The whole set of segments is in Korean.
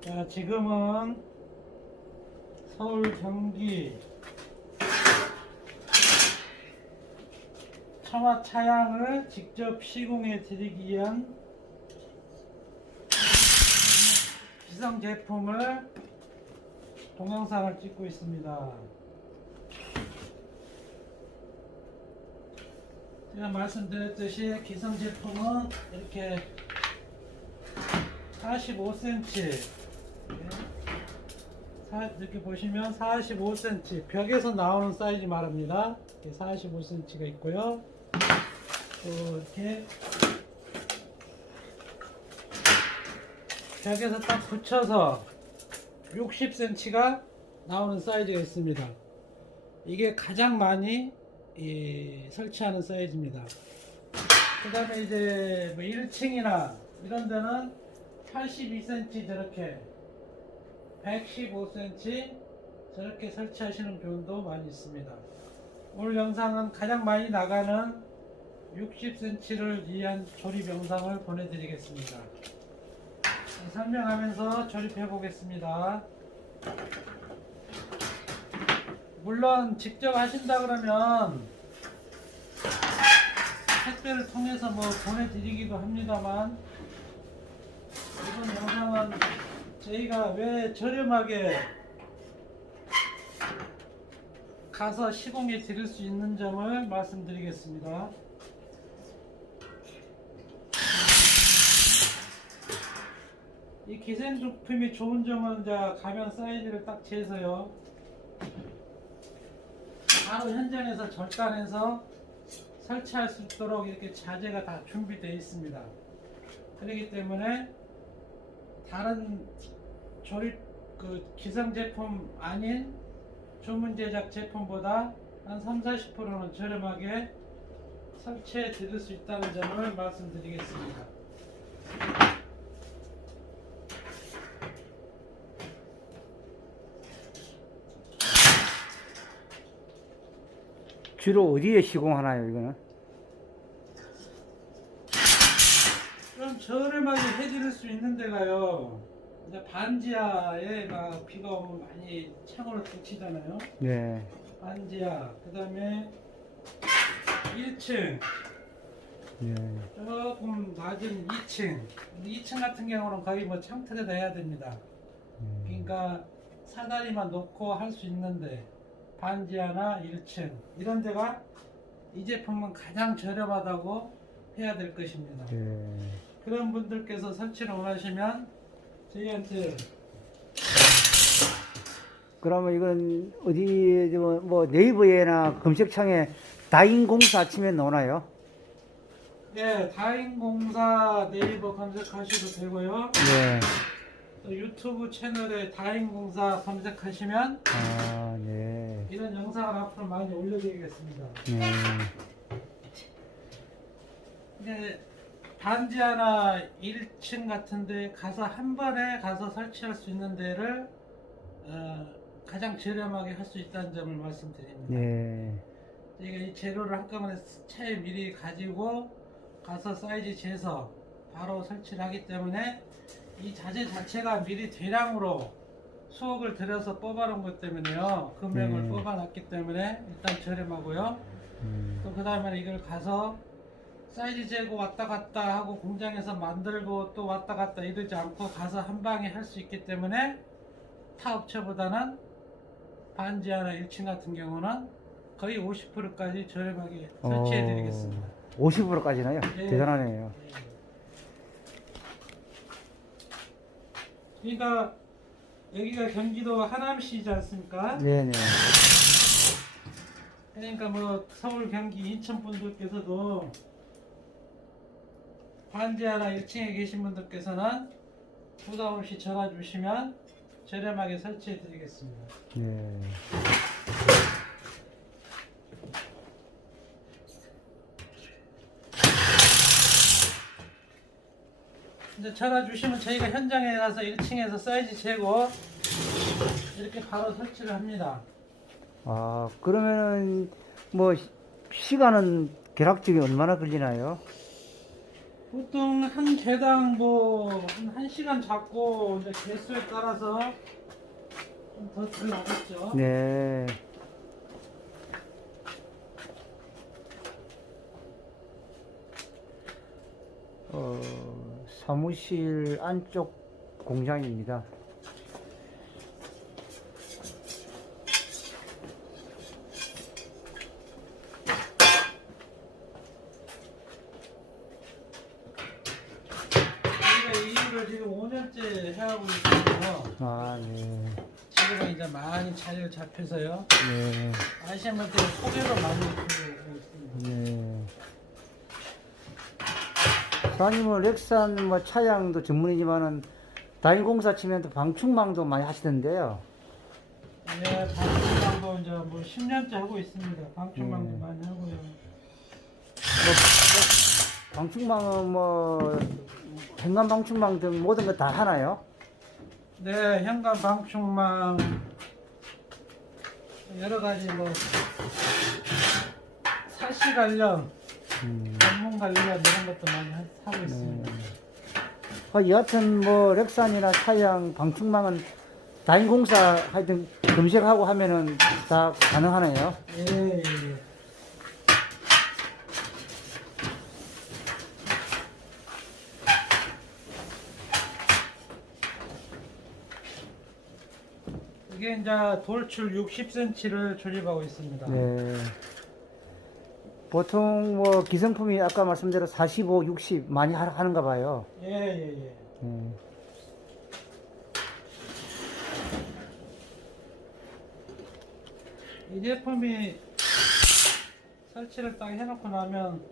자, 지금은 서울 경기 청와 차량을 직접 시공해 드리기 위한 기성 제품을 동영상을 찍고 있습니다. 제가 말씀드렸듯이 기성 제품은 이렇게 45cm 이렇게 보시면 45cm 벽에서 나오는 사이즈 말합니다. 이렇게 45cm가 있고요. 또 이렇게 벽에서 딱 붙여서 60cm가 나오는 사이즈가 있습니다. 이게 가장 많이 이, 설치하는 사이즈입니다. 그 다음에 이제 뭐 1층이나 이런 데는 82cm 저렇게 115cm 저렇게 설치하시는 분도 많이 있습니다. 오늘 영상은 가장 많이 나가는 60cm를 위한 조립 영상을 보내드리겠습니다. 설명하면서 조립해 보겠습니다. 물론 직접 하신다 그러면 택배를 통해서 뭐 보내드리기도 합니다만 이번 영상은 저희가 왜 저렴하게 가서 시공해 드릴 수 있는 점을 말씀드리겠습니다. 이 기생제품이 좋은 점은 이제 가면 사이즈를 딱 재서요. 바로 현장에서 절단해서 설치할 수 있도록 이렇게 자재가 다 준비되어 있습니다. 그렇기 때문에 다른 조립 그 기성 제품 아닌 주문 제작 제품보다 한 3, 40%는 저렴하게 설치해 드릴 수 있다는 점을 말씀드리겠습니다. 주로 어디에 시공하나요, 이거는? 좀 저렴하게 해드릴 수 있는 데가요. 이제 반지하에 막 비가 오면 많이 창으로 덮치잖아요. 네. 반지하, 그 다음에 1층, 네. 조금 낮은 2층. 2층 같은 경우는 거의 뭐 창틀에다 해야 됩니다. 음. 그러니까 사다리만 놓고 할 수 있는데 반지하나 1층 이런 데가 이 제품은 가장 저렴하다고 해야 될 것입니다. 네. 그런 분들께서 설치를 원하시면 저희한테 그러면 이건 어디 뭐, 뭐 네이버에나 검색창에 다인공사 치면 나오나요? 네, 다인공사 네이버 검색하셔도 되고요. 네. 또 유튜브 채널에 다인공사 검색하시면 아, 네. 이런 영상을 앞으로 많이 올려드리겠습니다. 네. 이 게 반지 하나 1층 같은데 가서 한 번에 가서 설치할 수 있는 데를 어, 가장 저렴하게 할 수 있다는 점을 말씀드립니다. 네. 저희가 이 재료를 한꺼번에 차에 미리 가지고 가서 사이즈 재서 바로 설치를 하기 때문에 이 자재 자체가 미리 대량으로 수억을 들여서 뽑아놓은 것 때문에요. 금액을 네. 뽑아놨기 때문에 일단 저렴하고요. 음. 또그 다음에 이걸 가서 사이즈 재고 왔다 갔다 하고 공장에서 만들고 또 왔다 갔다 이러지 않고 가서 한 방에 할 수 있기 때문에 타 업체보다는 반지 하나 1층 같은 경우는 거의 50%까지 저렴하게 설치해 드리겠습니다. 50%까지나요? 네. 대단하네요. 그러니까 여기가 경기도 하남시지 않습니까? 네네. 그러니까 뭐 서울, 경기, 인천 분들께서도 반지 하나 1층에 계신 분들께서는 부담 없이 전화 주시면 저렴하게 설치해 드리겠습니다. 네. 이제 전화 주시면 저희가 현장에 가서 1층에서 사이즈 재고 이렇게 바로 설치를 합니다. 아, 그러면은 뭐 시- 시간은 계략적이 얼마나 걸리나요? 보통 한 개당 뭐한 1시간 설치는 작고 이제 개수에 따라서 좀더 들어가겠죠. 네. 어, 사무실 안쪽 공장입니다. 우리가 이 일을 지금 5년째 해 하고 있어서 아, 네. 지금 이제 많이 자리를 잡혀서요. 네. 아시아한테 소개도 많이 있습니다. 네. 사장님은 렉산 뭐 차량도 전문이지만은 다인공사 치면 또 방충망도 많이 하시던데요. 네, 방충망도 이제 뭐 10년째 하고 있습니다. 방충망도 네. 많이 하고요. 뭐, 뭐 방충망은 뭐 현관 방충망 등 모든 거 다 하나요? 네, 현관 방충망 여러 가지 뭐 사시 관련, 음. 전문 관련 이런 것도 많이 하- 하고 네. 있습니다. 어, 여하튼 뭐 렉산이나 차량 방충망은 다인 공사 하여튼 검색하고 하면은 다 가능하네요. 예, 예. 예. 이게 이제 돌출 60cm를 조립하고 있습니다. 네. 보통 뭐 기성품이 아까 말씀대로 45, 60 많이 하, 하는가 봐요. 예, 예, 예. 네. 이 제품이 설치를 딱 해놓고 나면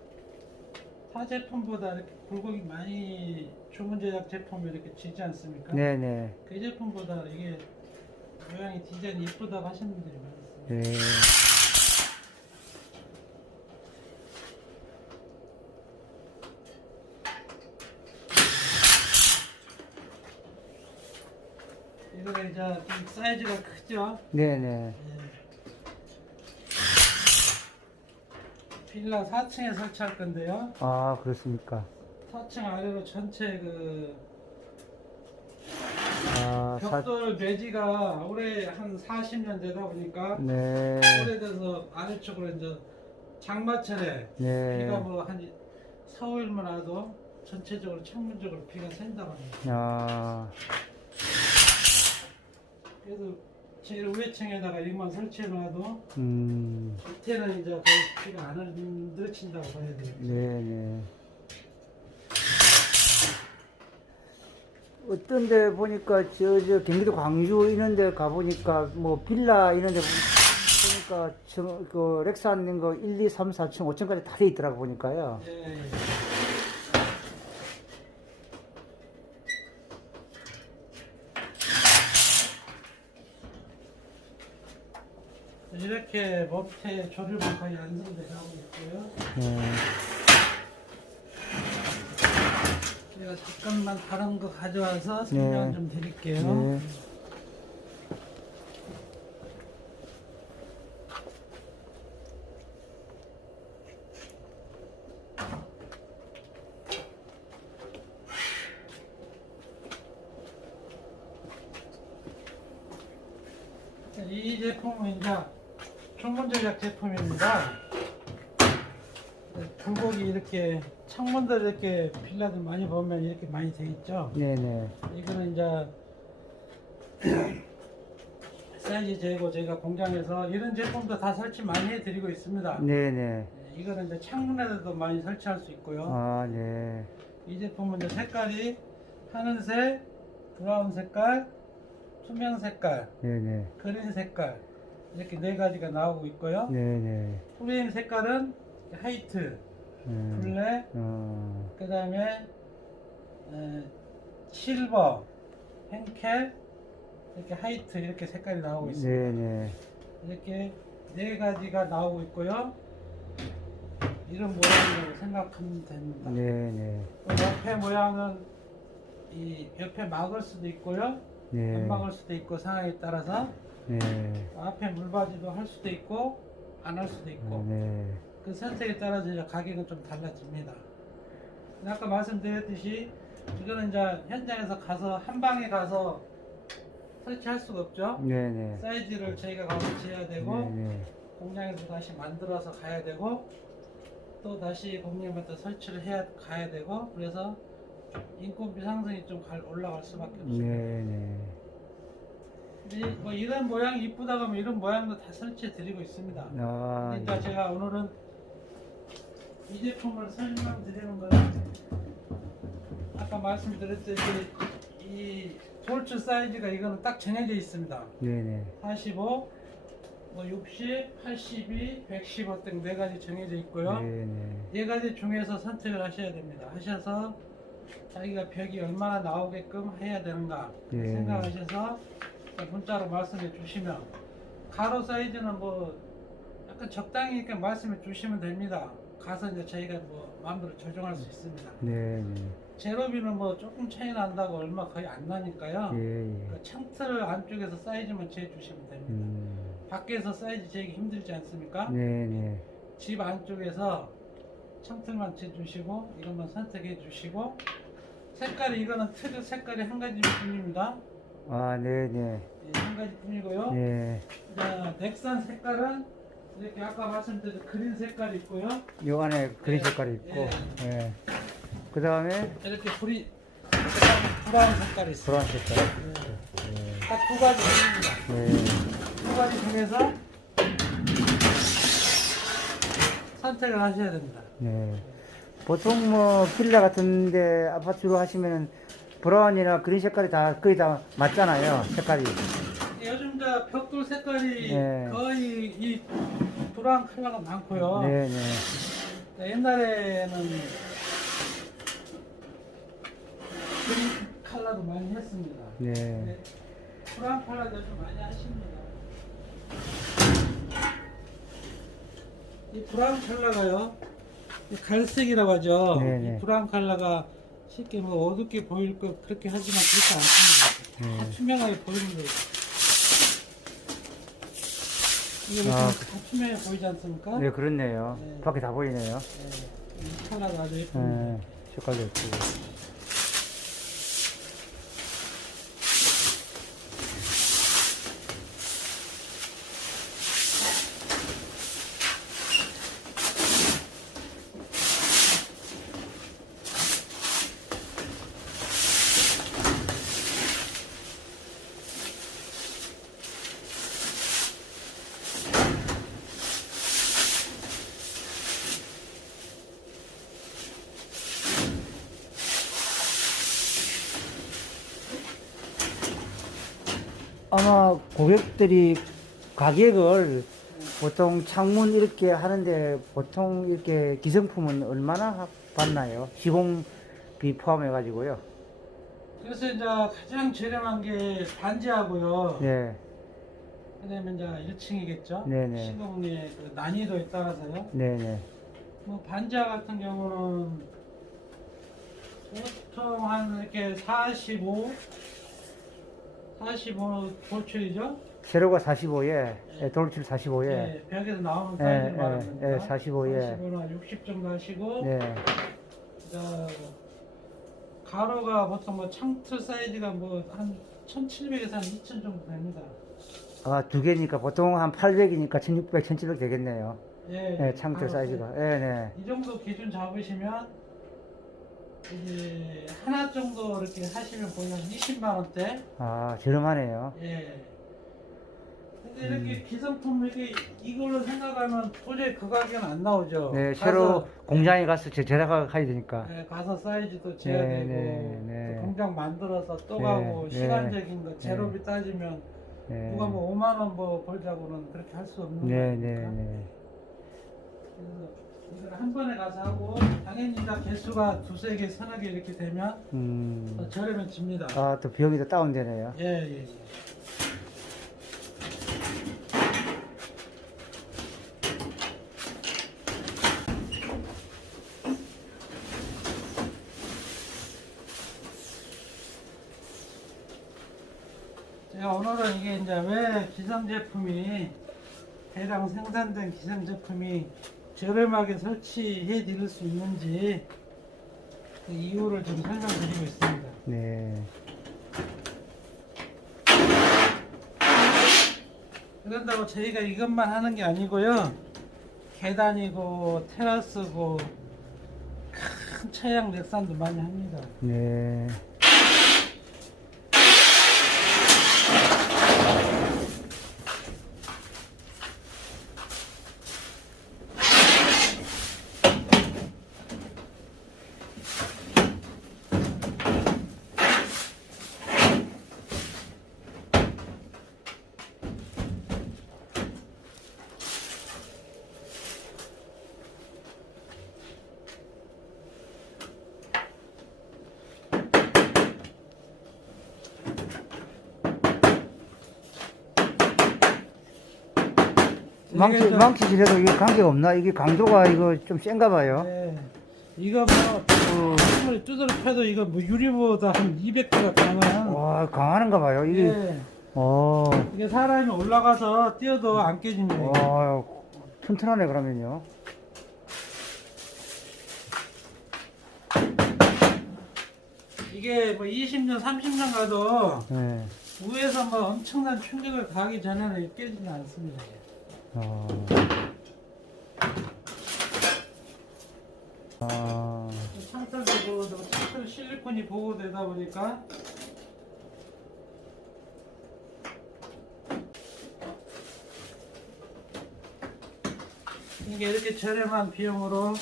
타 제품보다 이렇게 굴곡이 많이 주문 제작 제품이 이렇게 지지 않습니까? 네네. 그 제품보다 이게 모양이 디자인이 이쁘다고 하시는 분들이 많았어요. 네. 이거가 이제 좀 사이즈가 크죠? 네네. 예. 빌라 4층에 설치할 건데요. 아, 그렇습니까. 4층 아래로 전체 그 아, 사, 벽돌 매지가 올해 한 40년 되다 보니까 네. 오래돼서 아래쪽으로 이제 장마철에 네. 비가 뭐한 4, 5일만 와도 전체적으로 창문적으로 비가 샌다고 합니다. 아, 그래서 제일 위층에다가 이만 설치해 놔도 음, 밑에는 이제 거의 비가 안 흔들친다고 봐야 돼요. 네 네. 어떤 데 보니까 저, 저 경기도 광주 이런 데 가보니까 뭐 빌라 이런 데 보니까 저, 그 렉산 있는 거 1, 2, 3, 4층, 5층까지 다 돼 있더라고 보니까요. 예, 예. 이렇게 조립을 거의 완성돼 가고 있고요. 네. 제가 잠깐만 다른 거 가져와서 설명 네. 좀 드릴게요. 네. 이 제품은 이제 총문 제작 제품입니다. 굴곡이 이렇게 창문들 빌라들 많이 보면 이렇게 많이 돼 있죠. 네네. 이거는 이제 사이즈 재고 저희가 공장에서 이런 제품도 다 설치 많이 해드리고 있습니다. 네네. 네, 이거는 이제 창문에도 많이 설치할 수 있고요. 아, 네. 이 제품은 이제 색깔이 하늘색, 브라운 색깔, 투명 색깔, 네네. 그린 색깔 이렇게 네 가지가 나오고 있고요. 네네. 프레임 색깔은 화이트, 음, 블랙, 어, 그 다음에 실버, henkel 이렇게 하이트 이렇게 색깔이 나오고 있습니다. 네네. 이렇게 네 가지가 나오고 있고요. 이런 모양이라고 생각하면 됩니다. 네네. 그 옆에 모양은 이 옆에 막을 수도 있고요. 네. 안 막을 수도 있고 상황에 따라서 네. 앞에 물바지도 할 수도 있고 안 할 수도 있고 네. 그 선택에 따라서 이제 가격은 좀 달라집니다. 아까 말씀드렸듯이 이거는 이제 현장에서 가서 한 방에 가서 설치할 수가 없죠. 네네. 사이즈를 저희가 가서 재야 되고 네네. 공장에서 다시 만들어서 가야 되고 또 다시 공장마다 설치를 해야 가야 되고 그래서 인건비 상승이 좀 갈- 올라갈 수밖에 없어요. 네네. 근데 뭐 이런 모양이 이쁘다고 하면 이런 모양도 다 설치해 드리고 있습니다. 아, 그러니까 제가 오늘은 이 제품을 설명드리는 거는 아까 말씀드렸듯이 이 볼트 사이즈가 이거는 딱 정해져 있습니다. 네네. 45, 뭐 60, 82, 115 등 네 가지 정해져 있고요. 네네. 네 가지 중에서 선택을 하셔야 됩니다. 하셔서 자기가 벽이 얼마나 나오게끔 해야 되는가 예. 생각하셔서 문자로 말씀해 주시면 가로 사이즈는 뭐 약간 적당히 이렇게 말씀해 주시면 됩니다. 가서 이제 저희가 뭐 마음대로 조정할 수 있습니다. 네 네. 제로비는 뭐 조금 차이 난다고 얼마 거의 안 나니까요. 예, 예. 그 창틀 안쪽에서 사이즈만 재 주시면 됩니다. 음. 밖에서 사이즈 재기 힘들지 않습니까? 네 네. 집 안쪽에서 창틀만 재주시고 이것만 선택해 주시고 색깔이 이거는 틀 색깔이 한 가지 뿐입니다. 아, 네 네. 예, 한 가지 뿐이고요. 네. 자, 넥산 색깔은 이렇게 아까 말씀드린 그린 색깔이 있고요. 요 안에 그린 예, 색깔이 있고, 예. 예. 그 다음에 이렇게 불이 브라운 색깔이 있어요. 브라운 색깔. 예. 딱 두 가지 있습니다. 네. 두 가지 중에서 선택을 하셔야 됩니다. 네. 보통 뭐 빌라 같은데 아파트로 하시면 브라운이나 그린 색깔이 다 거의 다 맞잖아요. 색깔이. 저 벽돌 색깔이 네. 거의 이 브라운 컬러가 많고요. 네 네. 옛날에는 그린 컬러도 많이 했습니다. 네. 네, 브라운 컬러도 좀 많이 하십니다. 이 브라운 컬러가요, 이 갈색이라고 하죠. 네 네. 이 브라운 컬러가 쉽게 뭐 어둡게 보일 것 그렇게 하지만 그렇지 않습니다. 다 네. 투명하게 보이는 거예요. 이게 아, 다 투명해 보이지 않습니까? 네, 그렇네요. 네. 밖에 다 보이네요. 네, 이 컬러가 아주 예쁩니다. 네. 색깔도 예쁘고. 아마 고객들이 가격을 보통 창문 이렇게 하는데 보통 이렇게 기성품은 얼마나 하- 받나요? 시공비 포함해 가지고요. 그래서 이제 가장 저렴한 게 반지하고요. 네, 그다음에 이제 1층이겠죠. 네네. 시공의 그 난이도에 따라서요. 네, 네. 뭐 반지하 같은 경우는 보통 한 이렇게 45, 45 돌출이죠. 세로가 45에 돌출 45에 예, 벽에서 나오는 예, 사이즈를 예, 말하는. 예, 45 예. 45나 60 정도 하시고 네, 자, 가로가 보통 뭐 창틀 사이즈가 뭐 한 1,700에서 한 2,000 정도 됩니다. 아, 두 개니까 보통 한 800이니까 1600, 1700 되겠네요. 예, 네, 창틀 가로 사이즈가. 네, 네. 이 정도 기준 잡으시면 이제 하나 정도 이렇게 하시면 거의 한 20만 원대. 아, 저렴하네요. 예. 근데 이렇게 음. 기성품 이렇게 이걸로 생각하면 도저히 그 가격은 안 나오죠. 네, 가서, 새로 공장에 가서 제- 제작하야 되니까. 예, 가서 사이즈도 재야 네, 되고 네, 네. 또 공장 만들어서 또 네, 가고 네. 시간적인 거 제로비 따지면 네. 누가 뭐 5만 원 뭐 벌자고는 그렇게 할 수 없는 네, 거니까. 네, 네. 그래서 한 번에 가서 하고 당연히 이제 개수가 두세 개, 서너 개 이렇게 되면 음. 더 저렴해 집니다. 아, 또 비용이 더 다운되네요. 예, 예, 예. 제가 오늘은 이게 이제 왜 기성 제품이 대량 생산된 기성 제품이 저렴하게 설치해 드릴 수 있는지 그 이유를 좀 설명드리고 있습니다. 네. 그런다고 저희가 이것만 하는 게 아니고요. 계단이고 테라스고 큰 차양 넥산도 많이 합니다. 네. 망치, 저희가 망치질해도 이게 관계가 없나? 이게 강도가 이거 좀 센가 봐요. 네. 이거 뭐 힘을 두드려 펴도 이거 뭐 유리보다 한 200개가 강한 와, 강하는가 봐요. 이게, 예. 어, 이게 사람이 올라가서 뛰어도 안 깨집니다. 이게. 와, 튼튼하네, 그러면요. 이게 뭐 20년, 30년 가도 네. 위에서 뭐 엄청난 충격을 가하기 전에는 깨지지 않습니다. 어. 아, 창틀도 보호되고 창틀 실리콘이 보호되다 보니까 이게 이렇게 저렴한 비용으로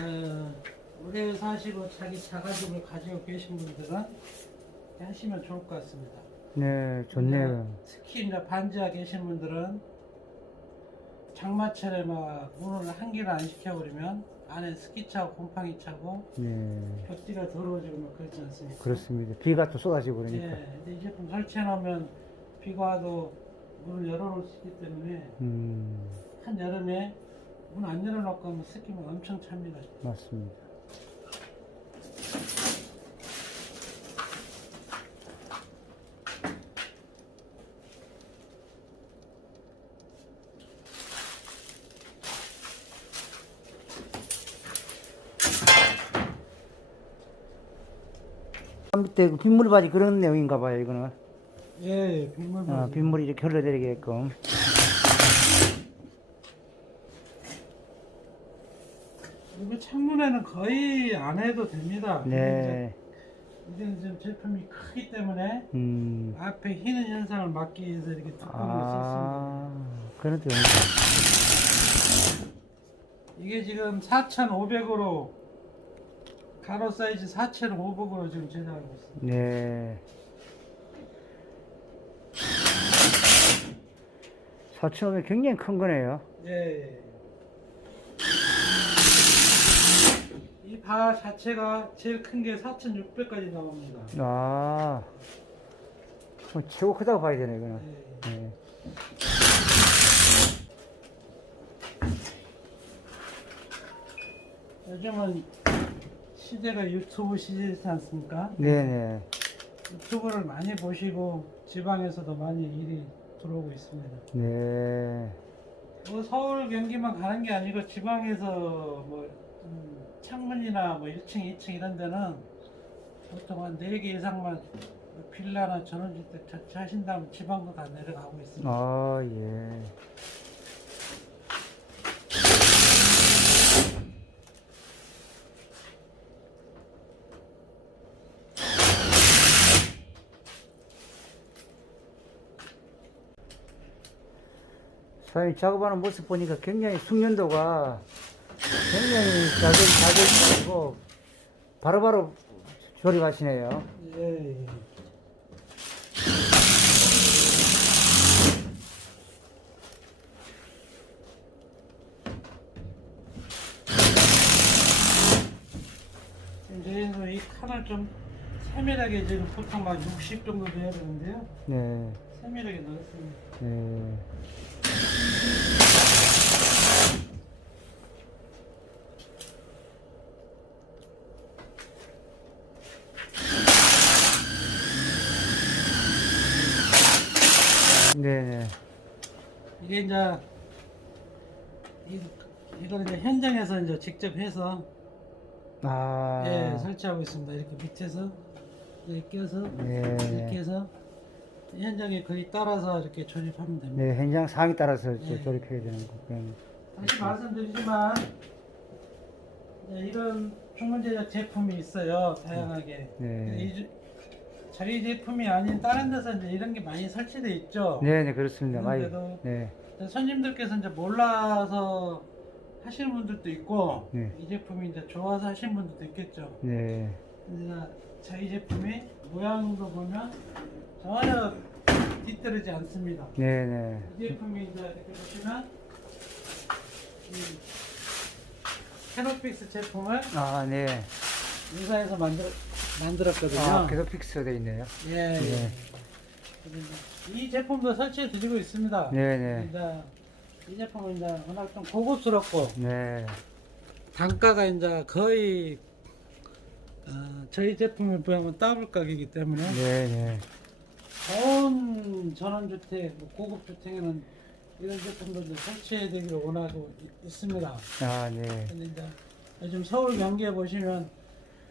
어, 오래 사시고 자기 자가집을 가지고 계신 분들은 하시면 좋을 것 같습니다. 네, 좋네요. 특히 이제 반지하 계신 분들은 장마철에 막 문을 한기를 안 시켜버리면 안에 스키 차고 곰팡이 차고 네, 벽지가 더러워지고 막 그렇지 않습니까? 그렇습니다. 비가 또 쏟아지고 그러니까. 예, 근데 이 제품 설치해 놓으면 비가 와도 문을 열어놓을 수 있기 때문에 음, 한 여름에 문 안 열어놓고 하면 스키가 엄청 찹니다. 맞습니다. 밑에 그 빗물 바지 그런 내용인가 봐요, 이거는. 예, 빗물 아, 바지. 빗물이 이렇게 흘러내리게끔. 이거 창문에는 거의 안 해도 됩니다. 네. 이제, 이제는 지금 제품이 크기 때문에 음. 앞에 휘는 현상을 막기 위해서 이렇게 뚜껑을 아, 썼습니다. 이게 지금 4,500으로 가로 사이즈 4,500으로 지금 제작하고 있습니다. 네. 4,500 굉장히 큰 거네요. 예. 이 바 자체가 제일 큰 게 4,600까지 나옵니다. 아, 뭐 최고 크다고 봐야 되네, 이거는. 예. 네. 요즘은 시대가 유튜브 시대지 않습니까? 네네. 유튜브를 많이 보시고 지방에서도 많이 일이 들어오고 있습니다. 네. 뭐 서울 경기만 가는 게 아니고 지방에서 뭐 음, 창문이나 뭐 1층, 2층 이런 데는 보통 한 4개 이상만 빌라나 전원주택 자체 하신 다음 지방도 다 내려가고 있습니다. 아, 예. 사장님 작업하는 모습 보니까 굉장히 숙련도가 굉장히 잘, 잘 되시고 바로바로 조립하시네요. 예, 예. 지금 저희는 이 칸을 좀 세밀하게 지금 보통 막 60 정도 돼야 되는데요. 네. 세밀하게 넣었습니다. 네. 네네. 이게 이제 이, 이걸 이제 현장에서 이제 직접 해서 아. 예, 설치하고 있습니다. 이렇게 밑에서 이렇게 껴서 예. 이렇게 해서 현장에 거의 따라서 이렇게 조립하면 됩니다. 네, 현장 상황에 따라서 예. 조립해야 되는 거. 다시 말씀드리지만 이제 이런 주문 제작 제품이 있어요. 다양하게. 네. 이 주- 저희 제품이 아닌 다른 데서 이제 이런 게 많이 설치돼 있죠. 네, 네, 그렇습니다. 많이. 그런데도 네. 손님들께서 이제 몰라서 하시는 분들도 있고 네. 이 제품이 이제 좋아서 하시는 분들도 있겠죠. 네. 근데 저희 제품이 모양도 보면 전혀 뒤떨어지 않습니다. 네, 네. 이 제품이 이제 이렇게 보시면 이 캐노픽스 제품을 아, 네. 회사에서 만들 만들었거든요. 아, 계속 픽스되어 있네요. 예. 네. 그래서 이 제품도 설치해 드리고 있습니다. 네, 네. 이제 이 제품은 이제 워낙 좀 고급스럽고 네. 단가가 이제 거의 어, 저희 제품을 보면 더블 가격이기 때문에 네, 네. 좋은 전원주택, 뭐 고급 주택에는 이런 제품들도 설치해 되기를 원하고 이- 있습니다. 아, 네. 근데 이제 요즘 서울 경기에 보시면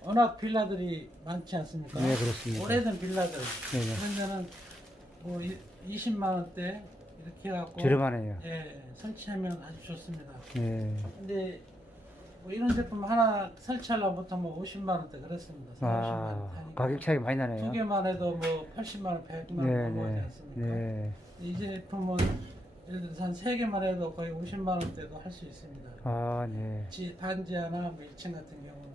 워낙 빌라들이 많지 않습니까? 네, 그렇습니다. 오래된 빌라들 네, 네. 그런 데는 뭐 이- 20만 원대 이렇게 해갖고 저렴하네요. 예, 설치하면 아주 좋습니다. 네. 근데 뭐 이런 제품 하나 설치하려면 보통 뭐 50만 원대 그렇습니다. 40만 아, 원. 가격 차이 많이 나네요. 두 개만 해도 뭐 80만 원, 100만 원 네, 넘어가지 네. 않습니까? 네. 이 제품은 예를 들어서 한 세 개만 해도 거의 50만 원대도 할 수 있습니다. 아, 네. 지 단지 하나 뭐 1층 같은 경우는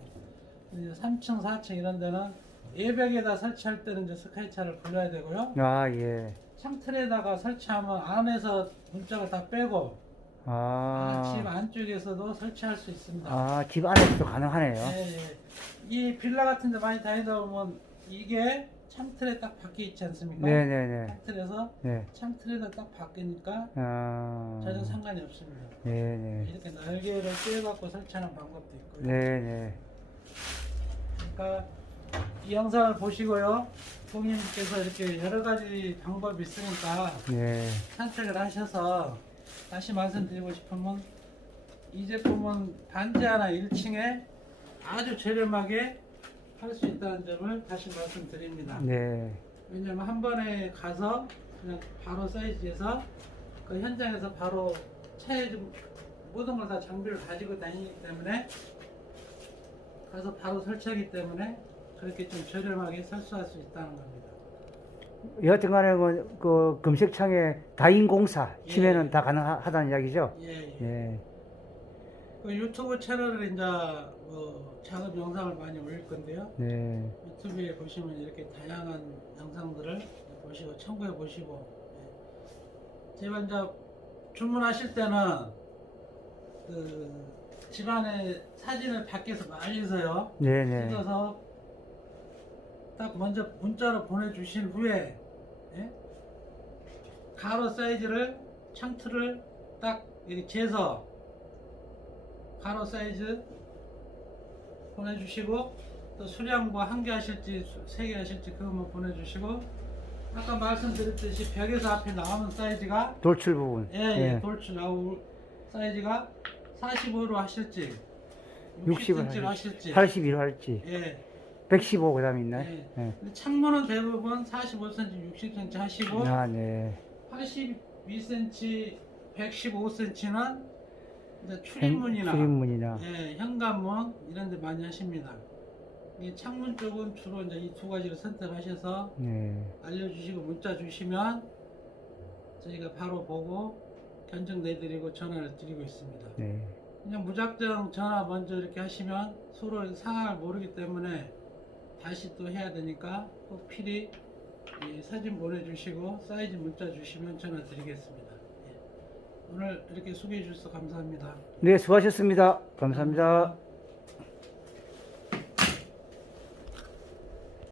이제 3층, 4층 이런 데는 예벽에다 설치할 때는 이제 스카이차를 불러야 되고요. 아, 예. 창틀에다가 설치하면 안에서 문짝을 다 빼고 아, 집 아, 안쪽에서도 설치할 수 있습니다. 아, 집 안에서도 가능하네요. 예, 예. 이 빌라 같은 데 많이 다니다 보면 이게 창틀에 딱 박혀 있지 않습니까? 네, 네, 네. 창틀에서 네. 창틀에다 딱 박히니까 아, 전혀 상관이 없습니다. 네, 네. 이렇게 날개를 떼갖고 설치하는 방법도 있고요. 네, 네. 그러니까 이 영상을 보시고요. 고객님께서 이렇게 여러 가지 방법이 있으니까 네. 선택을 하셔서 다시 말씀드리고 싶으면 이 제품은 단지 하나 1층에 아주 저렴하게 할 수 있다는 점을 다시 말씀드립니다. 네. 왜냐면 한 번에 가서 그냥 바로 사이즈에서 그 현장에서 바로 차에 좀 모든 걸 다 장비를 가지고 다니기 때문에 가서 바로 설치하기 때문에 그렇게 좀 저렴하게 설수할 수 있다는 겁니다. 여하튼 간에 그, 그 검색창에 다인공사 치면은 예. 다 가능하다는 이야기죠? 예, 예. 예. 그 유튜브 채널을 이제 뭐 작업 영상을 많이 올릴 건데요. 네. 유튜브에 보시면 이렇게 다양한 영상들을 보시고 참고해 보시고 예. 제가 이제 주문하실 때는 그 집안에 사진을 밖에서 많이서요 네, 네. 찍어서 딱 먼저 문자로 보내주신 후에 예? 가로 사이즈를 창틀을 딱 이렇게 재서 가로 사이즈 보내주시고 또 수량과 한 개 하실지 세 개 하실지 그것만 보내주시고 아까 말씀드렸듯이 벽에서 앞에 나오는 사이즈가 돌출 부분. 예, 예, 돌출 나올 사이즈가 45로 하실지 60을 60cm로 하실지 81로 할지. 예, 115 그다음에 있나요? 예. 네. 근데 창문은 대부분 45cm, 60cm 하시고 아, 네. 82cm, 115cm는 이제 출입문이나 출입문이나. 예, 현관문 이런 데 많이 하십니다. 이 창문 쪽은 주로 이제 이 두 가지를 선택하셔서 네. 알려주시고 문자 주시면 저희가 바로 보고 견적 내드리고 전화를 드리고 있습니다. 네. 그냥 무작정 전화 먼저 이렇게 하시면 서로 상황을 모르기 때문에 다시 또 해야 되니까 꼭 필히 이 사진 보내주시고 사이즈 문자 주시면 전화 드리겠습니다. 예. 오늘 이렇게 소개해 주셔서 감사합니다. 네, 수고하셨습니다. 감사합니다.